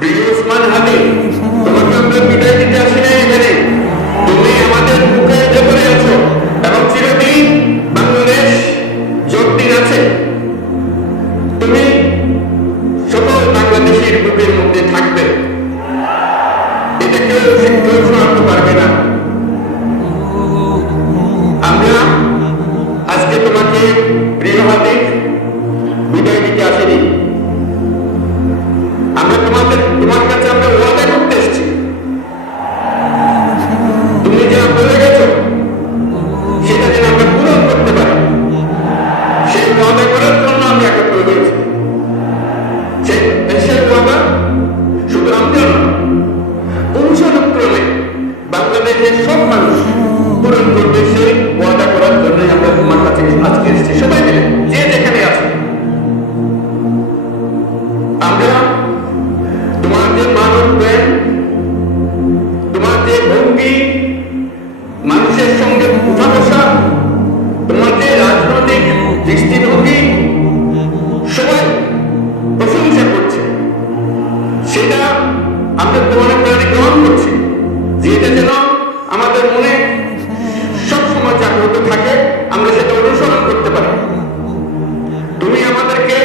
প্রিয় ওসমান হাদি, তোমাকে আমরা বিদায় দিতে আসি না এখানে। তুমি আমাদের বুকে ধরে আছো এবং চিরদিন বাংলাদেশ যতদিন আছে তুমি সকল বাংলাদেশের বুকের মধ্যে থাকবে। এটা কেউ শোনাতে পারবে না। আমরা আজকে তোমাকে প্রিয় হাদি বিদায় দিতে আসিনি। আমরা তোমার কাছে আমরা ওয়াদা করতে এসেছি। তুমি যা বলে গেছো সেটা যেন আমরা পূরণ করতে পারি, সেই ওয়াদা করার জন্য আমরা একত্র হয়েছি। সেই ওয়াদা শুধু আমরা নয়, পুরুষানুক্রমে বাংলাদেশের সব মানুষ পূরণ করবে। সেই ওয়াদা করার জন্য আমরা তোমার কাছে আজকে এসেছি, সবাই মিলে যে যেখানে আছে। আমরা তোমার যে মানব প্রেম, তোমার যে ভঙ্গি, মানুষের সঙ্গে উঠা বসা, তোমার যে রাজনৈতিক দৃষ্টিভঙ্গি, সবাই প্রশংসা করছে। সেটা আমরা তোমার প্রাণী গ্রহণ করছি, যেটা যেন আমাদের মনে সবসময় জাগ্রত থাকে, আমরা সেটা অনুসরণ করতে পারি। তুমি আমাদেরকে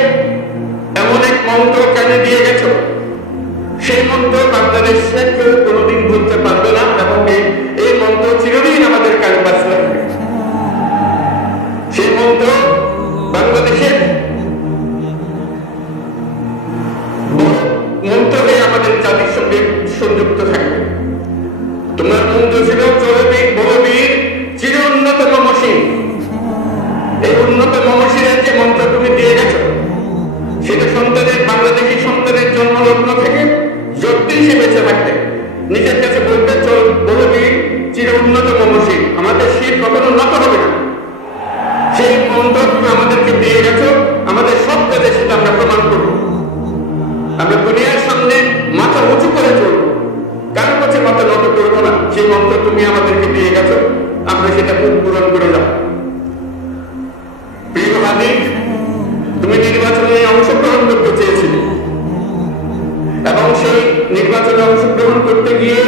এমন এক মন্ত্র কানে দিয়ে গেছো, সেই মন্ত্র বাংলাদেশে কেউ কোনোদিন ভুলতে পারবে না এবং এই মন্ত্র চিরদিন আমাদের কানে বাঁচতে থাকবে। সেই মন্ত্র বাংলাদেশের মন্ত্র হয়ে আমাদের জাতির সঙ্গে সংযুক্ত থাকবে। তোমার মন্ত্র ছিল চলবীর বলবীর চির উন্নতম মসিন। এই উন্নতম মসিনের যে মন্ত্র তুমি দিয়ে গেছো, সেটা সন্তানের, বাংলাদেশি সন্তানের জন্মলগ্ন থেকে যতদিন সে বেঁচে থাকতে নিজের কাছে বলতে বলবি চির উন্নতম মসিন, আমাদের শির কখনো নত হবে না। সেই মন্ত্র তুমি আমাদেরকে দিয়ে গেছো, আমাদের সব কাজে সেটা আমরা প্রমাণ করবো। আমরা দুনিয়ার সামনে মাথা উঁচু করে চলবো, কারোর কাছে মাথা নত করবো না। সেই মন্ত্র তুমি আমাদেরকে দিয়ে গেছো, আমরা সেটা পূরণ করে যাবো। প্রিয় হাদি, তুমি নির্বাচনে অংশগ্রহণ করতে চেয়েছিলে এবং সেই নির্বাচনে অংশগ্রহণ করতে গিয়ে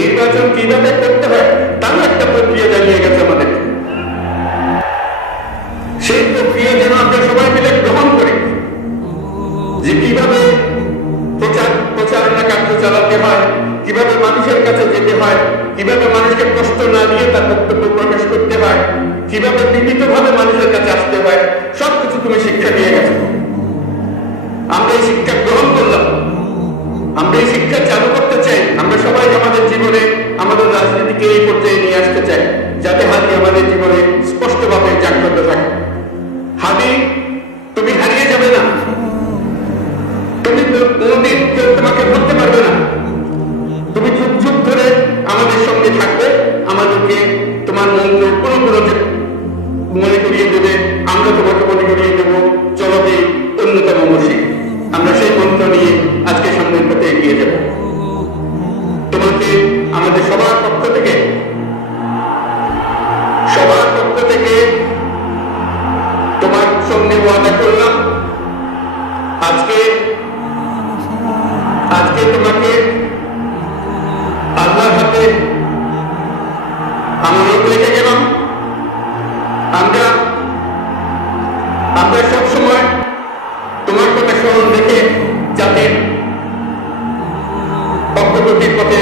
নির্বাচন কিভাবে করতে হয় তারও একটা প্রক্রিয়া জানিয়ে গেছে আমাদের। সেই প্রক্রিয়া যেন আমরা সবাই মিলে গ্রহণ করি, যে কিভাবে প্রচারণা কার্য চালাতে হয়, কিভাবে মানুষের কাছে যেতে হয়, কিভাবে মানুষকে কষ্ট না দিয়ে তার বক্তব্য প্রকাশ করতে হয়, কিভাবে বিনীতভাবে মানুষের কাছে আসতে হয়, সবকিছু তুমি শিক্ষা দিয়ে গেছো। আমরা এই শিক্ষা গ্রহণ করলাম, আমরা এই শিক্ষা চালু করতে চাই। আমরা সবাই আমাদের জীবনে, আমাদের রাজনীতিকে এই পর্যায়ে নিয়ে আসতে চাই, যাতে হাদি আমাদের জীবনে স্পষ্টভাবে জাগ্রত থাকে। হাদি, তুমি হারিয়ে যাবে না, তুমি কোনদিন কেউ তোমাকে ধরতে পারবে না। তুমি যুগ যুগ ধরে আমাদের সঙ্গে থাকবে, আমাদেরকে তোমার মন্ত্র কোনো মনে করিয়ে দেবে, আমরা তোমাকে মনে করিয়ে দেবো চলবে অন্যতম মসিন। আমরা সেই মন্ত্র নিয়ে আজকে সামনের পথে এগিয়ে যাব। তোমাকে আমাদের সবার পক্ষ থেকে তোমার সঙ্গে ওয়াদা করলাম, আজকে তোমাকে আল্লাহর হাতে আমানত রেখে গেলাম। আমরা সবসময় তোমার কথা স্মরণ রেখে জাতির অগ্রগতির পথে